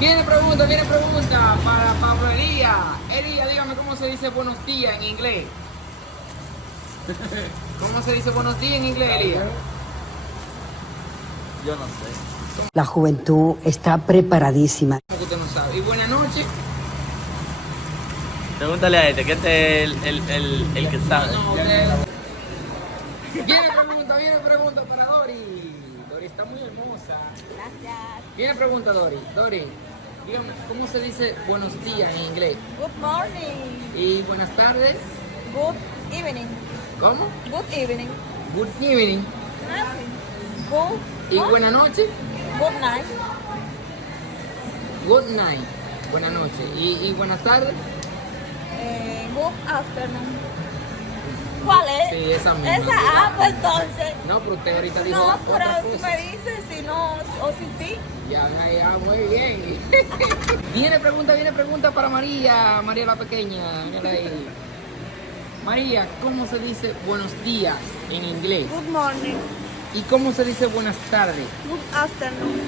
Viene pregunta para Pablo Elías. Elías, dígame cómo se dice buenos días en inglés. ¿Cómo se dice buenos días en inglés, Elías? Yo no sé. La juventud está preparadísima. ¿Cómo que usted no sabe? Y buenas noches. Pregúntale a este, que este es el que sabe. No, viene pregunta para Dori. Dori está muy hermosa. Gracias. Viene pregunta, Dori. Dori, dígame, ¿cómo se dice buenos días en inglés? Good morning. Y buenas tardes. Good evening. ¿Cómo? Good evening. Good evening. Nothing. Good. Y buena noche. Good night. Good night. Buenas noches. Y buenas tardes. Good afternoon. ¿Cuál es? Sí, esa misma. Pues entonces. No, pero usted ahorita dijo No, pero otra tú cosa. me dices si no o si sí. Ya, muy bien. Viene pregunta para María, María la pequeña. Mírala ahí. María, ¿cómo se dice buenos días en inglés? Good morning. ¿Y cómo se dice buenas tardes? Good afternoon.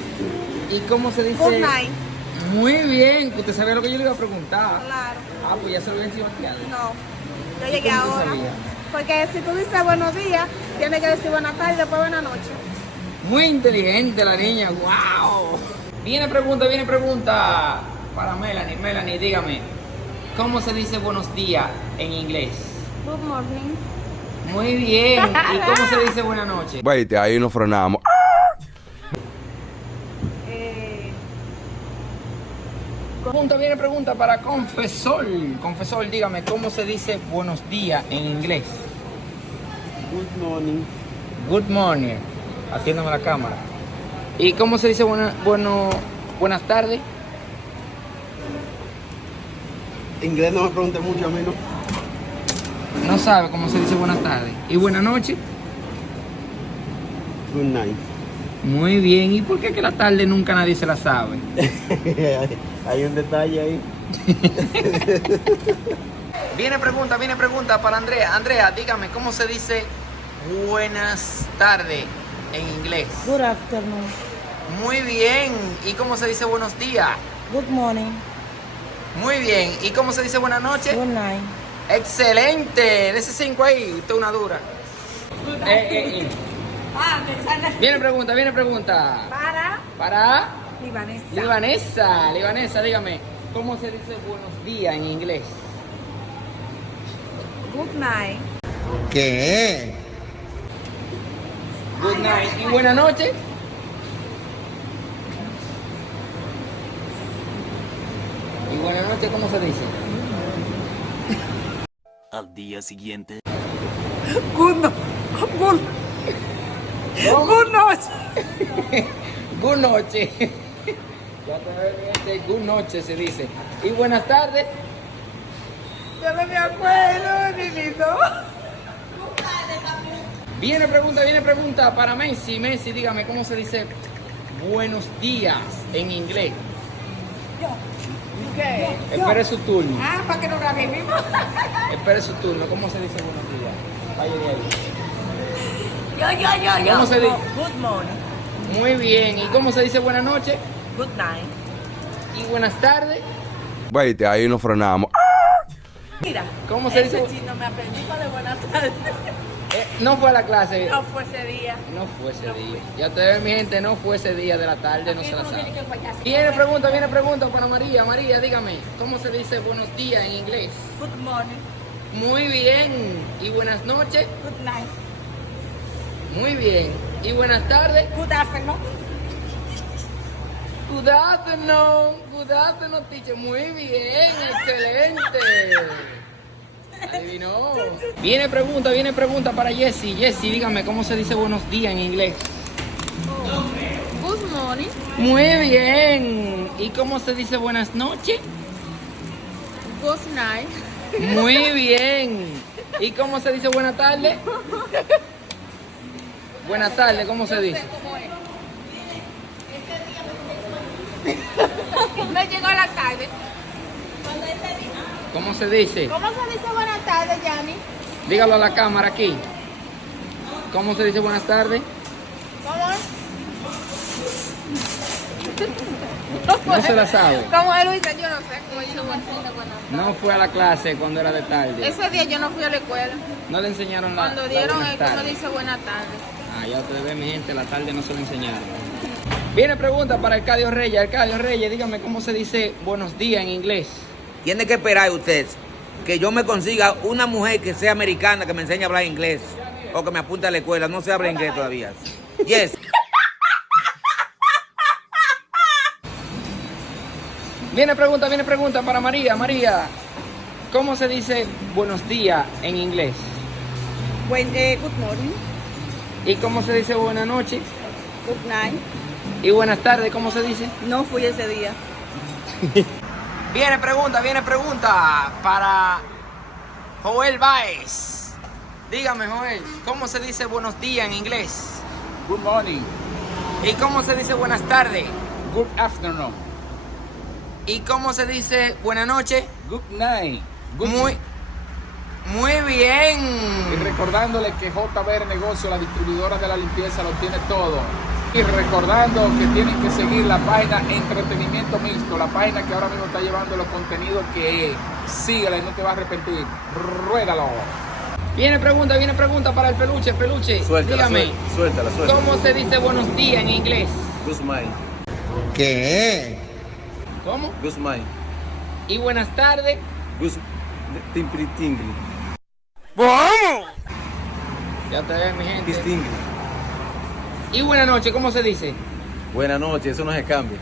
¿Y cómo se dice? Good night. Muy bien, usted sabía lo que yo le iba a preguntar. Claro. Ah, pues ya se lo había encima. No. Yo ¿Y llegué cómo tú ahora. sabías? Porque si tú dices buenos días, tienes que decir buenas tardes y después buenas noches. Muy inteligente la niña, wow. Viene pregunta para Melanie. Melanie, dígame, ¿cómo se dice buenos días en inglés? Good morning. Muy bien. ¿Y cómo se dice buena noche? Vete, ahí nos frenamos. Pregunta para Confesor. Confesor, dígame, ¿cómo se dice buenos días en inglés? Good morning. Good morning. Atiéndame la cámara. ¿Y cómo se dice buenas tardes? Inglés no me pregunte mucho a mí, ¿no? No sabe cómo se dice buenas tardes. ¿Y buenas noches? Good night. Muy bien. ¿Y por qué que la tarde nunca nadie se la sabe? Hay un detalle ahí. Viene pregunta para Andrea. Andrea, dígame, ¿cómo se dice buenas tardes en inglés? Good afternoon. Muy bien. ¿Y cómo se dice buenos días? Good morning. Muy bien. ¿Y cómo se dice buenas noches? Good night. Excelente. De ese 5 ahí, usted es una dura. Viene pregunta. Para Vanessa. Libanesa, dígame, ¿cómo se dice buenos días en inglés? Good night. ¿Qué? Good night. ¿Y buena noche? ¿Y buena noche cómo se dice? Al día siguiente. Good noche. Good noche. Ya te veo, good noche se dice. ¿Y buenas tardes? Yo no me acuerdo, Nilito. Viene pregunta para Messi. Messi, dígame, ¿cómo se dice buenos días en inglés? ¿Qué? Espere su turno. Para que no grabé mismo. Espere su turno. ¿Cómo se dice buenos días? Vaya de ahí. Yo. ¿Cómo se dice? Good morning. Muy bien. ¿Y cómo se dice buenas noches? Good night. ¿Y buenas tardes? Vete, ahí nos frenamos. Mira. ¿Cómo se dice? Ese chino me aprendí con de buenas tardes. No fue a la clase. No fue ese día. No fue ese día. Ya ustedes, mi gente, no fue ese día de la tarde, no se la sabe. Viene Viene pregunta para María. María, dígame, ¿cómo se dice buenos días en inglés? Good morning. Muy bien. ¿Y buenas noches? Good night. Muy bien. ¿Y buenas tardes? Good afternoon. Good afternoon. Good afternoon, teacher. Muy bien. Excelente. Adivinó. Viene pregunta para Jessie. Jessie, dígame, ¿cómo se dice buenos días en inglés? Good morning. Muy bien. ¿Y cómo se dice buenas noches? Good night. Muy bien. ¿Y cómo se dice buena tarde? Buenas tardes, ¿cómo se dice? Me llegó la tarde. ¿Cómo se dice? ¿Cómo se dice buenas tardes, Yanni? Dígalo a la cámara aquí. ¿Cómo se dice buenas tardes? ¿Cómo? No se la sabe. ¿Cómo él lo dice? Yo no sé cómo dice buenos días, buenas tardes. No fue a la clase cuando era de tarde. Ese día yo no fui a la escuela. No le enseñaron la Cuando dieron buenas el cómo tardes. dice buenas tardes. Ah, ya ustedes ven, mi gente, la tarde no se lo enseñaron. Viene pregunta para Arcadio Reyes. Arcadio Reyes, dígame cómo se dice buenos días en inglés. Tiene que esperar usted que yo me consiga una mujer que sea americana que me enseñe a hablar inglés o que me apunte a la escuela. No sé hablar inglés todavía. Yes. Viene pregunta para María. María, ¿cómo se dice buenos días en inglés? Good morning, ¿Y cómo se dice buena noche? good night. ¿Y buenas tardes, cómo se dice? No fui ese día. Viene pregunta para Joel Baez. Dígame, Joel, ¿cómo se dice buenos días en inglés? Good morning, ¿Y cómo se dice buenas tardes? good afternoon, ¿Y cómo se dice buena noche? good night. Good Muy bien. Y recordándole que JBR Negocio, la distribuidora de la limpieza, lo tiene todo. Y recordando que tienen que seguir la página Entretenimiento Mixto, la página que ahora mismo está llevando los contenidos que es. Síguela y no te vas a arrepentir. Ruédalo. Viene pregunta para el peluche. Peluche, dígame, Suéltala. ¿cómo se dice buenos días en inglés? Good smile. ¿Qué? ¿Cómo? Good smile. ¿Y buenas tardes? Good timpri tingli. Ya te ves, mi gente. Distingli. ¿Y buena noche, cómo se dice? Buenas noches, eso no se cambia.